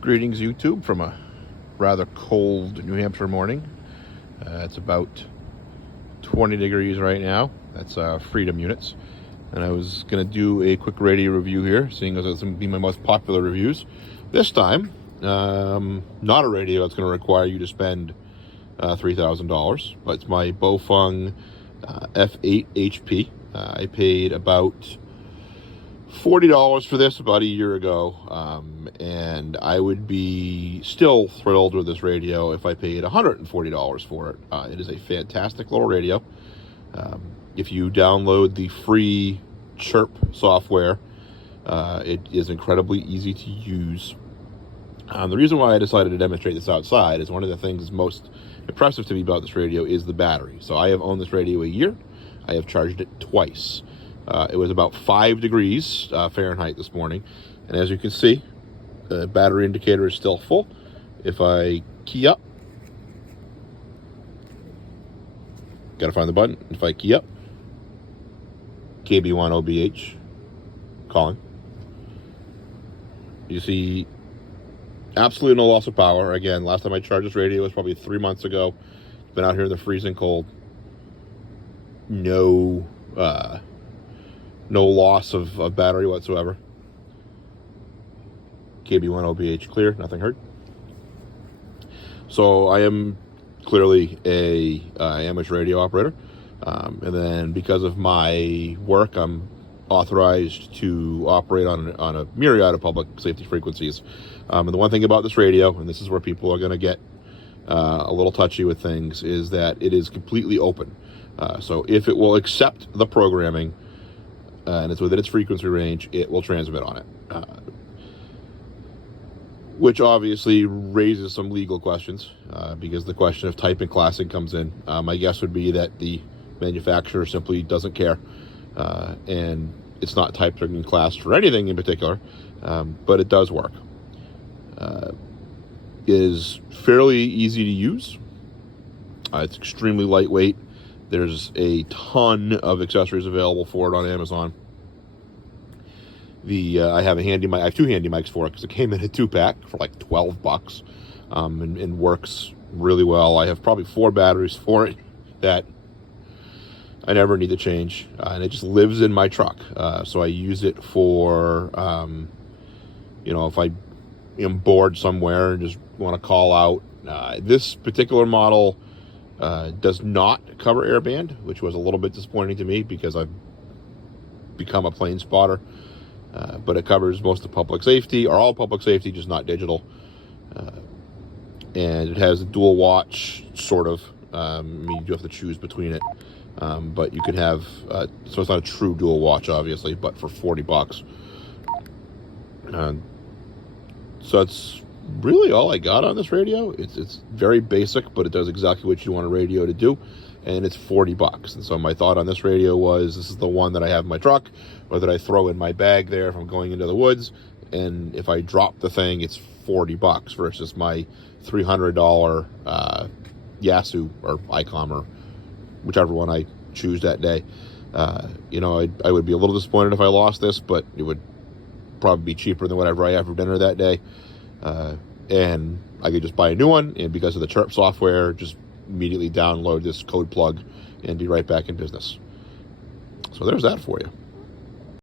Greetings, YouTube, from a rather cold New Hampshire morning. It's about 20 degrees right now. That's Freedom units. And I was going to do a quick radio review here, seeing as it's going to be my most popular reviews. This time, not a radio that's going to require you to spend $3,000, but it's my Baofeng F8HP. I paid about $40 for this about a year ago, and I would be still thrilled with this radio if I paid $140 for it. It is a fantastic little radio. If you download the free Chirp software, it is incredibly easy to use. The reason why I decided to demonstrate this outside is one of the things most impressive to me about this radio is the battery. So I have owned this radio a year. I have charged it twice. It was about 5 degrees Fahrenheit this morning, and as you can see, the battery indicator is still full. If I key up, gotta find the button. If I key up, KB1 OBH calling. You see absolutely no loss of power. Again, last time I charged this radio was probably 3 months ago. It's been out here in the freezing cold. No loss of battery whatsoever. KB1 OBH clear, nothing heard. So I am clearly a amateur radio operator, and then because of my work, I'm authorized to operate on a myriad of public safety frequencies. And the one thing about this radio, and this is where people are going to get a little touchy with things, is that it is completely open. So if it will accept the programming, and it's within its frequency range, it will transmit on it. Which obviously raises some legal questions, because the question of type and classing comes in. My guess would be that the manufacturer simply doesn't care, and it's not typed or classed for anything in particular, but it does work. It is fairly easy to use. It's extremely lightweight. There's a ton of accessories available for it on Amazon. I have I have 2 handy mics for it because it came in a 2-pack for like $12, and works really well. I have probably 4 batteries for it that I never need to change, and it just lives in my truck. So I use it for, if I am bored somewhere and just want to call out. This particular model does not cover airband, which was a little bit disappointing to me because I've become a plane spotter. But it covers most of public safety, or all public safety, just not digital. And it has a dual watch, sort of. You do have to choose between it. But you can have, so it's not a true dual watch, obviously, but for $40. So that's really all I got on this radio. It's very basic, but it does exactly what you want a radio to do, and it's $40. And so my thought on this radio was, this is the one that I have in my truck, or that I throw in my bag there if I'm going into the woods, and if I drop the thing, it's $40 versus my $300 Yasu or ICOM, or whichever one I choose that day. I would be a little disappointed if I lost this, but it would probably be cheaper than whatever I have for dinner that day. And I could just buy a new one, and because of the Chirp software, just immediately download this code plug and be right back in business. So there's that for you.